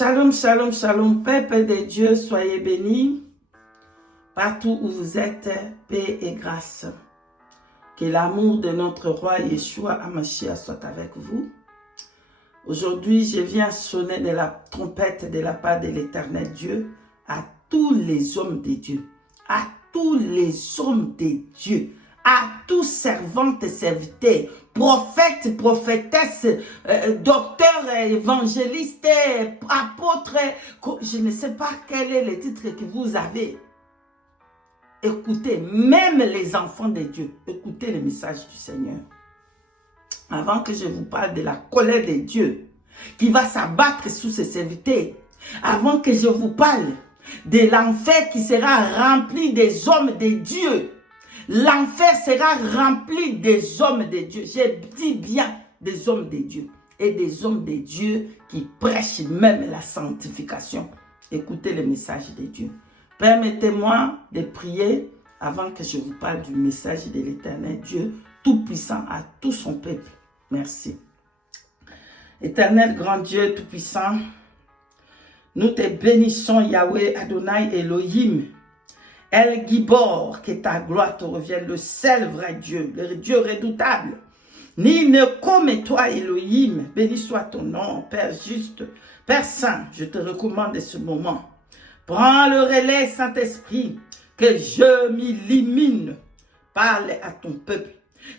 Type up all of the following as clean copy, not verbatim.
Shalom, shalom, shalom, peuple de Dieu, soyez bénis. Partout où vous êtes, paix et grâce. Que l'amour de notre roi Yeshua HaMashiach soit avec vous. Aujourd'hui, je viens sonner de la trompette de la part de l'Éternel Dieu à tous les hommes de Dieu, à tous les hommes de Dieu, à tous servantes et serviteurs, prophètes, prophétesses, docteurs, évangélistes, apôtres, je ne sais pas quel est le titre que vous avez. Écoutez, même les enfants de Dieu, écoutez le message du Seigneur. Avant que je vous parle de la colère de Dieu qui va s'abattre sous ses serviteurs, avant que je vous parle de l'enfer qui sera rempli des hommes de Dieu, l'enfer sera rempli des hommes de Dieu. Je dis bien des hommes de Dieu et des hommes de Dieu qui prêchent même la sanctification. Écoutez le message de Dieu. Permettez-moi de prier avant que je vous parle du message de l'Éternel Dieu Tout-Puissant à tout son peuple. Merci. Éternel grand Dieu Tout-Puissant, nous te bénissons Yahweh Adonai Elohim, El Gibor, que ta gloire te revienne, le seul vrai Dieu, le Dieu redoutable. Ni ne comme toi Elohim, béni soit ton nom, Père juste, Père saint, je te recommande ce moment. Prends le relais, Saint-Esprit, que je m'illumine. Parle à ton peuple.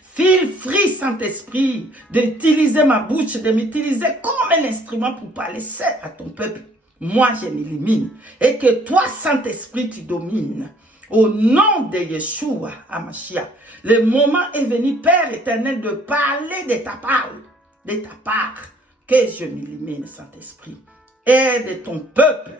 Feel free, Saint-Esprit, d'utiliser ma bouche, de m'utiliser comme un instrument pour parler seul à ton peuple. Moi, je m'illumine. Et que toi, Saint-Esprit, tu domines. Au nom de Yeshua HaMashiach, le moment est venu, Père éternel, de parler de ta parole, de ta part. Que je m'illumine, Saint-Esprit. Aide ton peuple.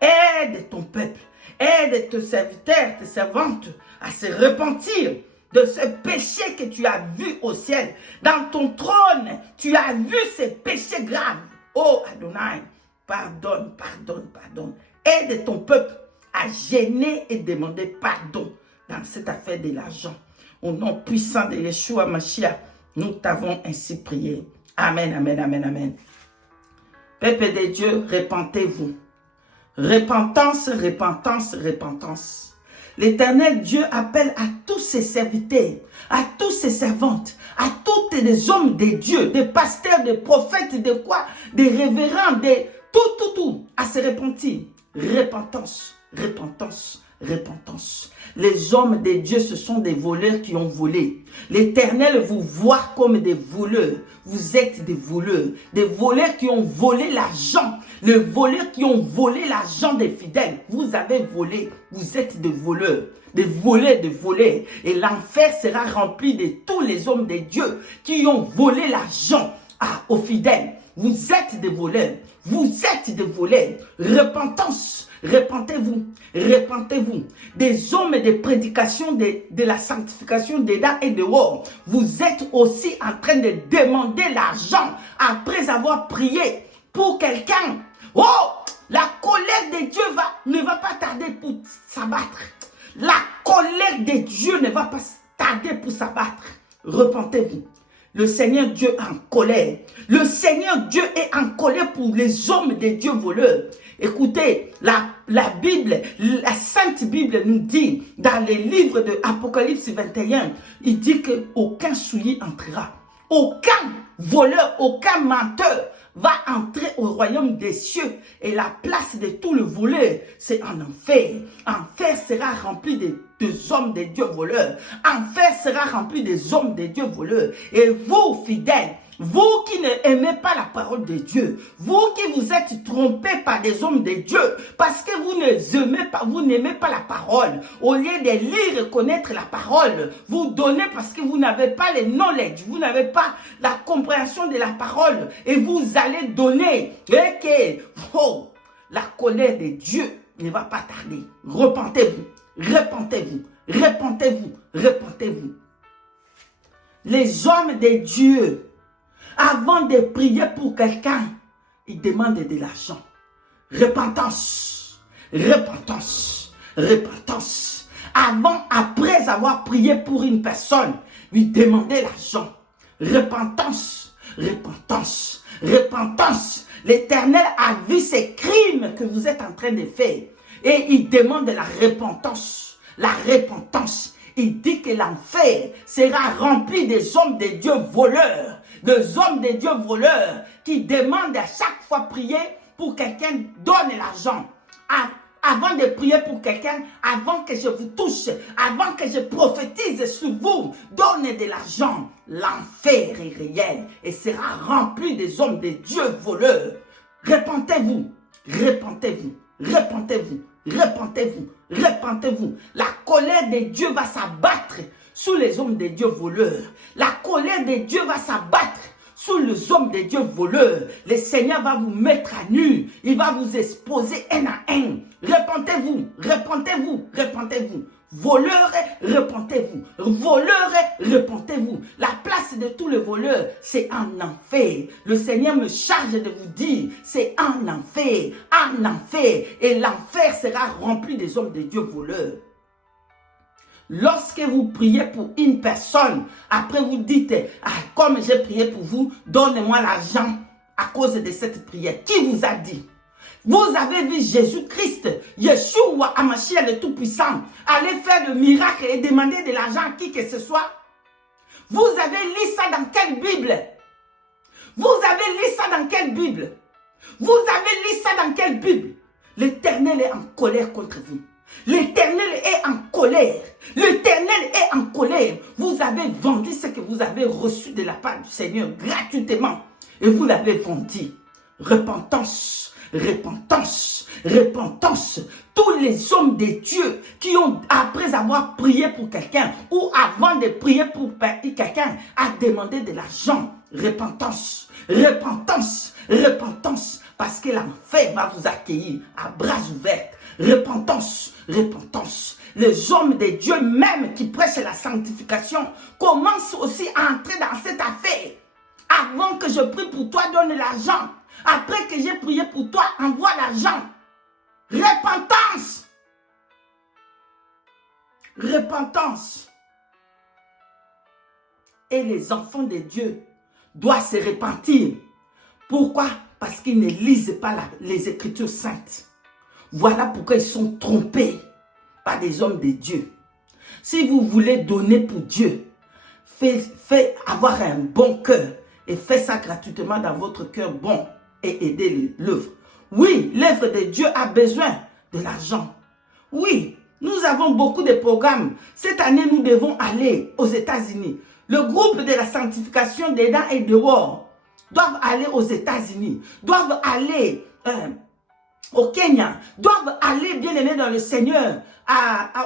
Aide ton peuple, aide tes serviteurs, tes servantes à se repentir de ce péché que tu as vu au ciel. Dans ton trône, tu as vu ces péchés graves. Oh Adonai, pardonne, pardonne, pardonne. Aide ton peuple à gêner et demander pardon dans cette affaire de l'argent. Au nom puissant de Yeshua Mashiach, nous t'avons ainsi prié. Amen, amen, amen, amen. Peuple de Dieu, repentez-vous. Repentance, repentance, repentance. L'Éternel Dieu appelle à tous ses serviteurs, à tous ses servantes, à tous les hommes de Dieu, des pasteurs, des prophètes, des quoi, des révérends, des tout, à se repentir. Repentance, repentance, repentance. Les hommes de Dieu, ce sont des voleurs qui ont volé. L'Éternel vous voit comme des voleurs. Vous êtes des voleurs qui ont volé l'argent. Les voleurs qui ont volé l'argent des fidèles. Vous avez volé. Vous êtes des voleurs. Des voleurs, des voleurs. Et l'enfer sera rempli de tous les hommes de Dieu qui ont volé l'argent aux fidèles. Vous êtes des voleurs. Vous êtes des voleurs. Repentance. Repentez-vous, repentez-vous. Des hommes et des prédications de la sanctification dedans et dehors. Vous êtes aussi en train de demander l'argent après avoir prié pour quelqu'un. Oh, la colère de Dieu ne va pas tarder pour s'abattre. La colère de Dieu ne va pas tarder pour s'abattre. Repentez-vous. Le Seigneur Dieu est en colère. Le Seigneur Dieu est en colère pour les hommes de Dieu voleurs. Écoutez, la Bible, la Sainte Bible nous dit, dans les livres de Apocalypse 21, il dit qu'aucun souillé entrera. Aucun voleur, aucun menteur va entrer au royaume des cieux. Et la place de tout le voleur, c'est en enfer. Enfer sera rempli des hommes de Dieu voleurs. Enfer sera rempli des hommes de Dieu voleurs. Et vous, fidèles, vous qui n'aimez pas la parole de Dieu, vous qui vous êtes trompés par des hommes de Dieu, parce que vous n'aimez pas la parole, au lieu de lire et connaître la parole, vous donnez parce que vous n'avez pas le knowledge, vous n'avez pas la compréhension de la parole, et vous allez donner, et que la colère de Dieu ne va pas tarder. Repentez-vous, repentez-vous, repentez-vous, repentez-vous. Les hommes de Dieu, avant de prier pour quelqu'un, ils demandent de l'argent. Repentance, repentance, repentance. Après avoir prié pour une personne, ils demandaient l'argent. Repentance, repentance, repentance. L'Éternel a vu ces crimes que vous êtes en train de faire. Et il demande la repentance. La repentance. Il dit que l'enfer sera rempli des hommes de Dieu voleurs. Des hommes de Dieu voleurs qui demandent à chaque fois prier pour quelqu'un, donne l'argent. Avant de prier pour quelqu'un, avant que je vous touche, avant que je prophétise sur vous, donnez de l'argent. L'enfer est réel et sera rempli des hommes de Dieu voleurs. Repentez-vous, repentez-vous, repentez-vous, repentez-vous, repentez-vous. La colère de Dieu va s'abattre sur les hommes de Dieu voleurs. La colère de Dieu va s'abattre sous les hommes de Dieu voleurs. Le Seigneur va vous mettre à nu. Il va vous exposer un à un. Repentez-vous, repentez-vous, repentez-vous. Voleurs, repentez-vous. Voleurs, repentez-vous. La place de tous les voleurs, c'est un enfer. Le Seigneur me charge de vous dire, c'est un enfer, un enfer. Et l'enfer sera rempli des hommes de Dieu voleurs. Lorsque vous priez pour une personne, après vous dites, ah, comme j'ai prié pour vous, donnez-moi l'argent à cause de cette prière. Qui vous a dit? Vous avez vu Jésus-Christ, Yeshua Hamashiach le Tout-Puissant, aller faire le miracle et demander de l'argent à qui que ce soit? Vous avez lu ça dans quelle Bible? Vous avez lu ça dans quelle Bible? Vous avez lu ça dans quelle Bible? L'Éternel est en colère contre vous. L'Éternel est en colère. L'Éternel est en colère. Vous avez vendu ce que vous avez reçu de la part du Seigneur gratuitement. Et vous l'avez vendu. Repentance, repentance, repentance. Tous les hommes de Dieu qui ont, après avoir prié pour quelqu'un ou avant de prier pour quelqu'un, a demandé de l'argent. Repentance, repentance, repentance. Parce que l'enfer va vous accueillir à bras ouverts. Repentance, repentance. Les hommes de Dieu même qui prêchent la sanctification commencent aussi à entrer dans cette affaire. Avant que je prie pour toi, donne l'argent. Après que j'ai prié pour toi, envoie l'argent. Repentance. Repentance. Et les enfants de Dieu doivent se repentir. Pourquoi? Parce qu'ils ne lisent pas les Écritures saintes. Voilà pourquoi ils sont trompés par des hommes de Dieu. Si vous voulez donner pour Dieu, faites avoir un bon cœur et faites ça gratuitement dans votre cœur bon et aidez l'œuvre. Oui, l'œuvre de Dieu a besoin de l'argent. Oui, nous avons beaucoup de programmes. Cette année, nous devons aller aux États-Unis. Le groupe de la sanctification dedans et dehors doivent aller aux États-Unis, doivent aller au Kenya, doivent aller, bien aimés dans le Seigneur,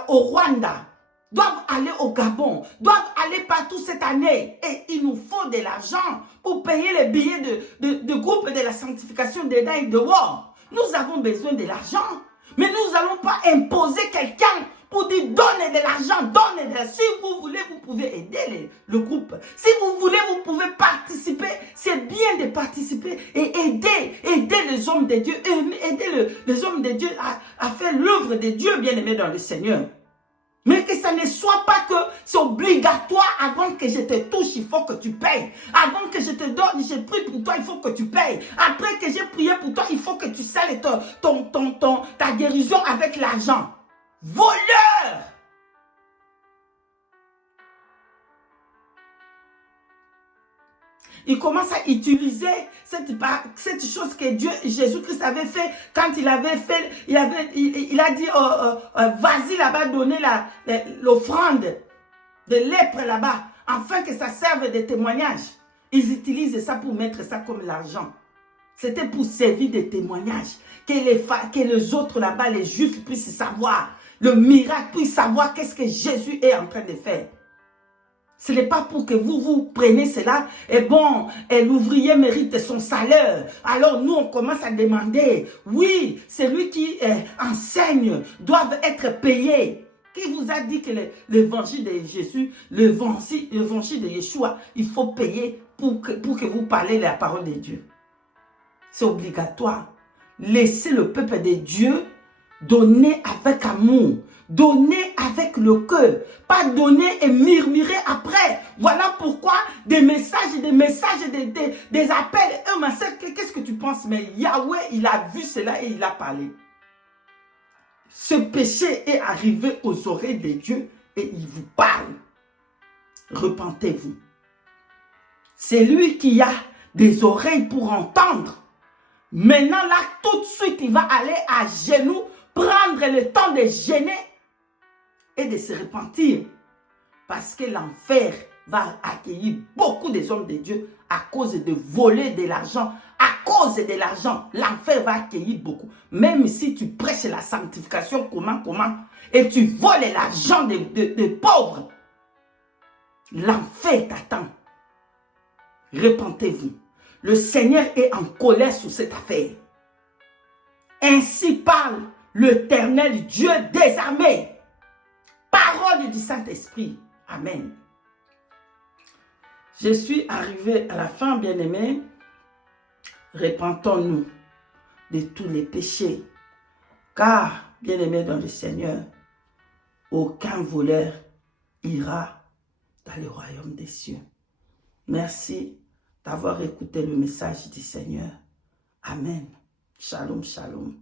au Rwanda, doivent aller au Gabon, doivent aller partout cette année. Et il nous faut de l'argent pour payer les billets de groupe de la sanctification dedans et dehors. Nous avons besoin de l'argent, mais nous n'allons pas imposer quelqu'un pour dire donnez de l'argent, donnez de l'argent. Si vous voulez, vous pouvez aider le groupe. Si vous voulez, vous pouvez participer. C'est bien de participer et aider les hommes de Dieu, aider les hommes de Dieu à faire l'œuvre de Dieu, bien aimé dans le Seigneur. Mais que ça ne soit pas que c'est obligatoire avant que je te touche, il faut que tu payes. Avant que je te donne, je prie pour toi, il faut que tu payes. Après que j'ai prié pour toi, il faut que tu scelles ta guérison avec l'argent. Voleur! Il commence à utiliser cette chose que Dieu, Jésus-Christ avait fait quand il avait fait, il a dit, vas-y là-bas donner l'offrande de lèpre là-bas, afin que ça serve de témoignage. Ils utilisent ça pour mettre ça comme l'argent. C'était pour servir de témoignage, que les autres là-bas, les Juifs puissent savoir, le miracle puisse savoir qu'est-ce que Jésus est en train de faire. Ce n'est pas pour que vous preniez cela. Et bon, l'ouvrier mérite son salaire. Alors nous, on commence à demander. Oui, celui qui enseigne doit être payé. Qui vous a dit que l'évangile de Jésus, l'évangile de Yeshua, il faut payer pour que vous parlez la parole de Dieu? C'est obligatoire. Laissez le peuple de Dieu Donnez avec amour. Donnez avec le cœur. Pas donner et murmurer après. Voilà pourquoi des messages, des appels. Ma soeur, qu'est-ce que tu penses? Mais Yahweh, il a vu cela et il a parlé. Ce péché est arrivé aux oreilles de Dieu et il vous parle. Repentez-vous. C'est lui qui a des oreilles pour entendre. Maintenant, là, tout de suite, il va aller à genoux, prendre le temps de gêner et de se repentir. Parce que l'enfer va accueillir beaucoup des hommes de Dieu à cause de voler de l'argent. À cause de l'argent, l'enfer va accueillir beaucoup. Même si tu prêches la sanctification, comment, et tu voles l'argent des pauvres, l'enfer t'attend. Repentez-vous. Le Seigneur est en colère sur cette affaire. Ainsi parle l'Éternel Dieu des armées. Parole du Saint-Esprit. Amen. Je suis arrivé à la fin, bien-aimés. Repentons-nous de tous les péchés. Car, bien-aimés dans le Seigneur, aucun voleur ira dans le royaume des cieux. Merci d'avoir écouté le message du Seigneur. Amen. Shalom, shalom.